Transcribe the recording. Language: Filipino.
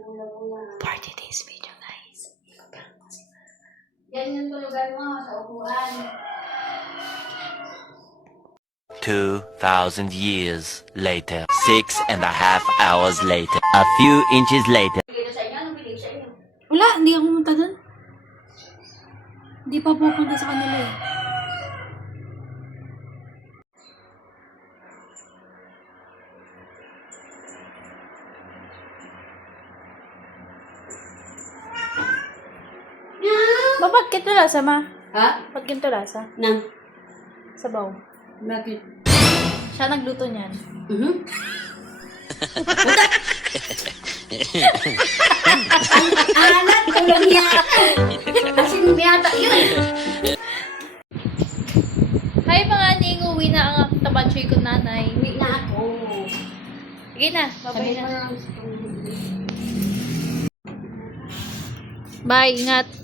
For today's video, guys. Yan yung tulugan mo sa upuan. 2,000 years later. 6.5 hours later. A few inches later. Dito sa inyo, anong bilig sa inyo? Wala, hindi ako pumunta dun. Hindi pa pupunta sa kanila eh. Ba't ganito lasa, ma? Ha? Ba't ganito lasa? Nang? Sabaw. Bakit? Siya nagluto niyan. Alat ko lang yata. Asin yata yun. Hi mga ning, uwi na ang tabansoy ko nanay. Uwi na ako. Sige na, babay Sabi ko na. lang. Bye, ingat.